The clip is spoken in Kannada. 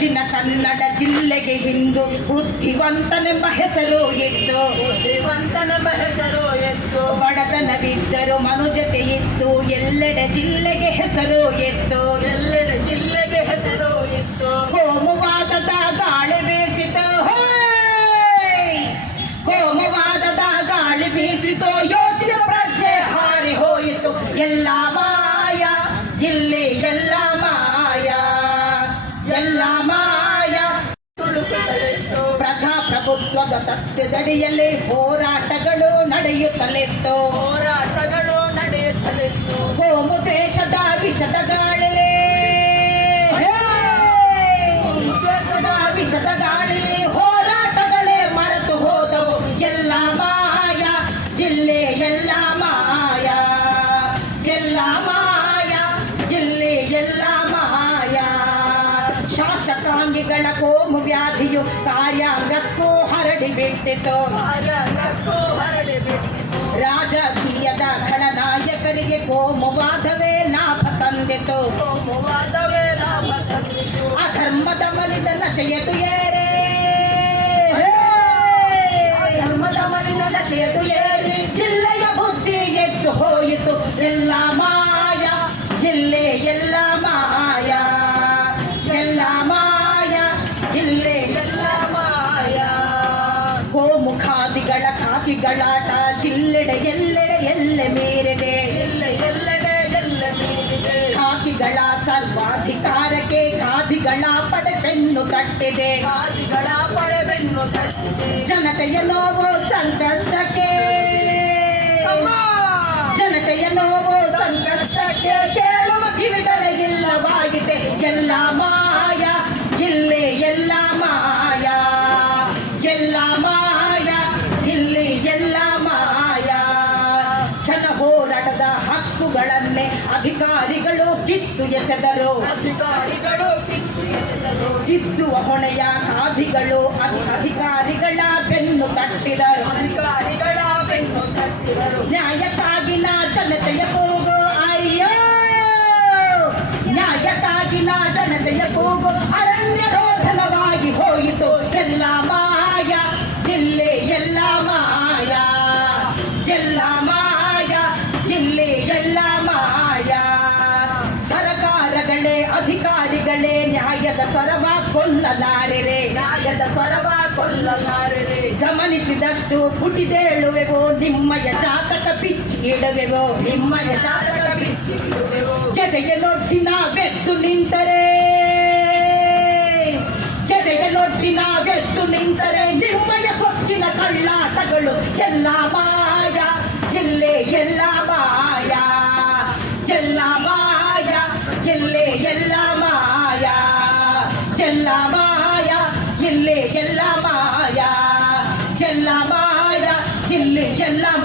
ಕನ್ನಡ ಜಿಲ್ಲೆಗೆ ಹಿಂದು ಬುದ್ಧಿವಂತನೆಂಬ ಹೆಸರು ಇತ್ತು. ಬುದ್ಧಿವಂತನೆಂಬ ಹೆಸರು ಎತ್ತು ಬಡತನವಿದ್ದರು ಮನುಜತೆ ಇತ್ತು ಎಲ್ಲೆಡೆ ಜಿಲ್ಲೆಗೆ ಹೆಸರು ಎದ್ದು ಎಲ್ಲೆಡೆ ಜಿಲ್ಲೆಗೆ ಹೆಸರು ಎತ್ತು ಕೋಮುವಾದದ ಗಾಳಿ ಬೀಸಿತ! ಕೋಮುವಾದದ ಗಾಳಿ ಬೀಸಿತೋ. ಯೋಚನೆ ಪ್ರಜ್ಞೆ ಹಾರಿ ಹೋಯಿತು. ಎಲ್ಲ ಮಾಯ ಇಲ್ಲಿ ಪ್ರಜಾಪ್ರಭುತ್ವದ ತತ್ವದಡಿಯಲ್ಲಿ ಹೋರಾಟಗಳು ನಡೆಯುತ್ತಲಿತ್ತು. ಹೋರಾಟಗಳು ನಡೆಯುತ್ತಲಿತ್ತು. ಗೋಮು ದೇಶದ ವಿಷದ ಗಾಳಿಲಿ. ದೇಶದ ವಿಷದ ಶಾಸಕಾಂಗಿಗಳ ಕೋಮು ವ್ಯಾಧಿಯು ಕಾರ್ಯಾಂಗಕ್ಕೂ ಹರಡಿಬಿಟ್ಟಿತು ಕಾರ್ಯಾಂಗಕ್ಕೂ ಹರಡಿ ಬಿಟ್ಟಿತು ರಾಜಕೀಯದ ಖಳನಾಯಕರಿಗೆ ಕೋಮುವಾದವೇ ಲಾಭ ತಂದಿತು ಕೋಮುವಾದವೇ ಲಾಭ ತಂದಿತು ಅಧರ್ಮದ ಮಲಿದ ನಶೆಯದು ಏರೇ ಕಾಕಿಗಳಾಟ ಜಿಲ್ಲೆಡೆ ಎಲ್ಲೆಡೆ ಎಲ್ಲೆ ಮೇರೆದೆ ಎಲ್ಲ ಎಲ್ಲೆಡೆ ಎಲ್ಲ ಮೇರೆದೆ ಕಾಕಿಗಳ ಸರ್ವಾಧಿಕಾರಕ್ಕೆ ಖಾದಿಗಳ ಪಡೆಬೆನ್ನು ತಟ್ಟಿದೆ ಕಾದಿಗಳ ಪಡೆಬೆನ್ನು ತಟ್ಟಿದೆ ಜನತೆಯ ನೋವು ಸಂಕಷ್ಟಕ್ಕೆ. ಹಕ್ಕುಗಳನ್ನೇ ಅಧಿಕಾರಿಗಳು ಕಿತ್ತು ಎಸೆದರು. ಅಧಿಕಾರಿಗಳು ಕಿತ್ತುವ ಹೊಣೆಯ ಹಾದಿಗಳು ಅಧಿಕಾರಿಗಳ ಬೆನ್ನು ತಟ್ಟಿದರು. ಅಧಿಕಾರಿಗಳ ಬೆನ್ನು ತಟ್ಟಿದರು. ನ್ಯಾಯಕ್ಕಾಗಿನ ಜನತೆಯ ಕೂಗು ಅಯ್ಯೋ! ನ್ಯಾಯಕ್ಕಾಗಿನ ಜನತೆಯ ಕೂಗು ಅರಣ್ಯ ರೋಧನವಾಗಿ ನ್ಯಾಯದ ಸ್ವರವ ಕೊಲ್ಲಲಾರೆರೆ, ನ್ಯಾಯದ ಸ್ವರವ ಕೊಲ್ಲಲಾರದೆ ಗಮನಿಸಿದಷ್ಟು ಪುಟಿದೇಳುವೆವೋ, ನಿಮ್ಮಯ ಜಾತಕ ಪಿಚ್ಚಿ ಇಡುವೆವೋ ನಿಮ್ಮಯ ಜಾತಕ ಪಿಚ್ಚಿ ಇಡುವೆವೋ ಕೆದೆಯ ನೊಟ್ಟಿನ ಬೆದ್ದು ನಿಂತರೆ. ಕೆದೆಯ ನೊಟ್ಟಿನ ಬೆದ್ದು ನಿಂತರೆ. ನಿಮ್ಮಯ ಸೊಕ್ಕಿನ ಕಳ್ಳಾಟಗಳು ಎಲ್ಲ ಮಾಯ ಇಲ್ಲೇ ಎಲ್ಲ ಮಾಯ ಎಲ್ಲ ಮಾಯ ಎಲ್ಲ ಮಾಯ ಎಲ್ಲ ಮಾಯ ಇಲ್ಲೇ ಎಲ್ಲ ಮಾಯ ಎಲ್ಲ ಮಾಯ ಇಲ್ಲಿ ಎಲ್ಲ ಮಾಯ